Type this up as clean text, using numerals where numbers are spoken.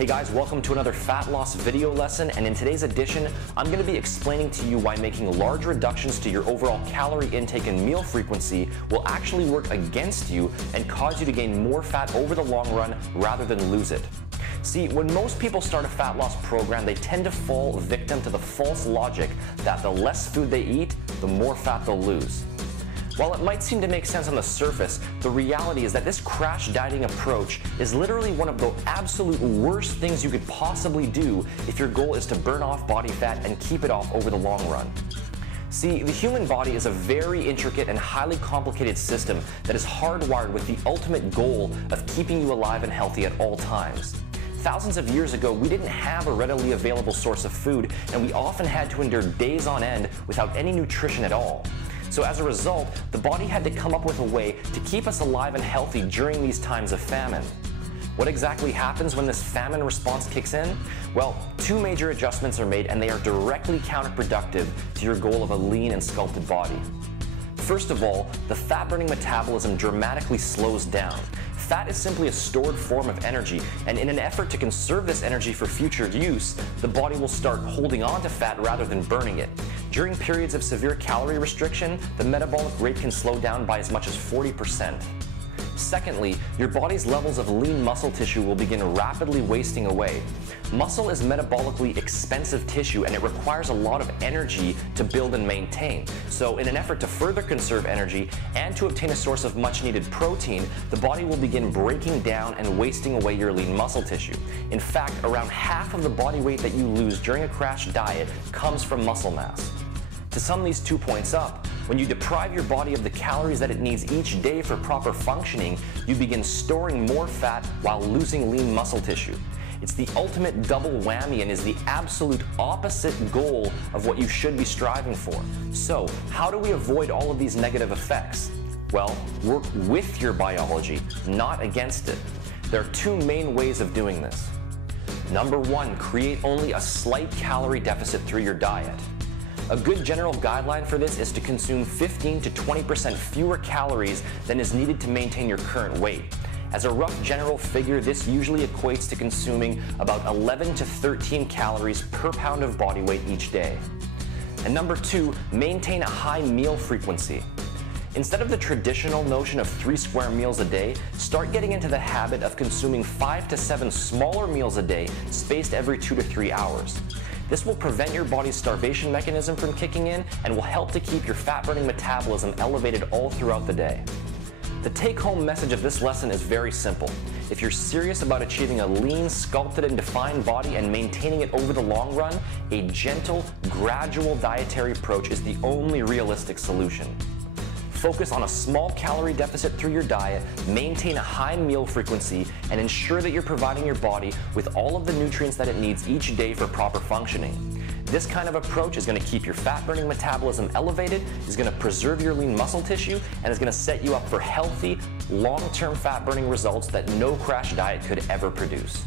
Hey guys, welcome to another fat loss video lesson, and in today's edition, I'm going to be explaining to you why making large reductions to your overall calorie intake and meal frequency will actually work against you and cause you to gain more fat over the long run rather than lose it. See, when most people start a fat loss program, they tend to fall victim to the false logic that the less food they eat, the more fat they'll lose. While it might seem to make sense on the surface, the reality is that this crash dieting approach is literally one of the absolute worst things you could possibly do if your goal is to burn off body fat and keep it off over the long run. See, the human body is a very intricate and highly complicated system that is hardwired with the ultimate goal of keeping you alive and healthy at all times. Thousands of years ago, we didn't have a readily available source of food, and we often had to endure days on end without any nutrition at all. So as a result, the body had to come up with a way to keep us alive and healthy during these times of famine. What exactly happens when this famine response kicks in? Well, two major adjustments are made, and they are directly counterproductive to your goal of a lean and sculpted body. First of all, the fat-burning metabolism dramatically slows down. Fat is simply a stored form of energy, and in an effort to conserve this energy for future use, the body will start holding on to fat rather than burning it. During periods of severe calorie restriction, the metabolic rate can slow down by as much as 40%. Secondly, your body's levels of lean muscle tissue will begin rapidly wasting away. Muscle is metabolically expensive tissue, and it requires a lot of energy to build and maintain. So in an effort to further conserve energy and to obtain a source of much needed protein, the body will begin breaking down and wasting away your lean muscle tissue. In fact, around half of the body weight that you lose during a crash diet comes from muscle mass. To sum these 2 points up, when you deprive your body of the calories that it needs each day for proper functioning, you begin storing more fat while losing lean muscle tissue. It's the ultimate double whammy and is the absolute opposite goal of what you should be striving for. So, how do we avoid all of these negative effects? Well, work with your biology, not against it. There are two main ways of doing this. Number one, create only a slight calorie deficit through your diet. A good general guideline for this is to consume 15 to 20% fewer calories than is needed to maintain your current weight. As a rough general figure, this usually equates to consuming about 11 to 13 calories per pound of body weight each day. And number two, maintain a high meal frequency. Instead of the traditional notion of 3 square meals a day, start getting into the habit of consuming 5 to 7 smaller meals a day, spaced every 2 to 3 hours. This will prevent your body's starvation mechanism from kicking in and will help to keep your fat-burning metabolism elevated all throughout the day. The take-home message of this lesson is very simple. If you're serious about achieving a lean, sculpted, and defined body and maintaining it over the long run, a gentle, gradual dietary approach is the only realistic solution. Focus on a small calorie deficit through your diet, maintain a high meal frequency, and ensure that you're providing your body with all of the nutrients that it needs each day for proper functioning. This kind of approach is going to keep your fat-burning metabolism elevated, is going to preserve your lean muscle tissue, and is going to set you up for healthy, long-term fat-burning results that no crash diet could ever produce.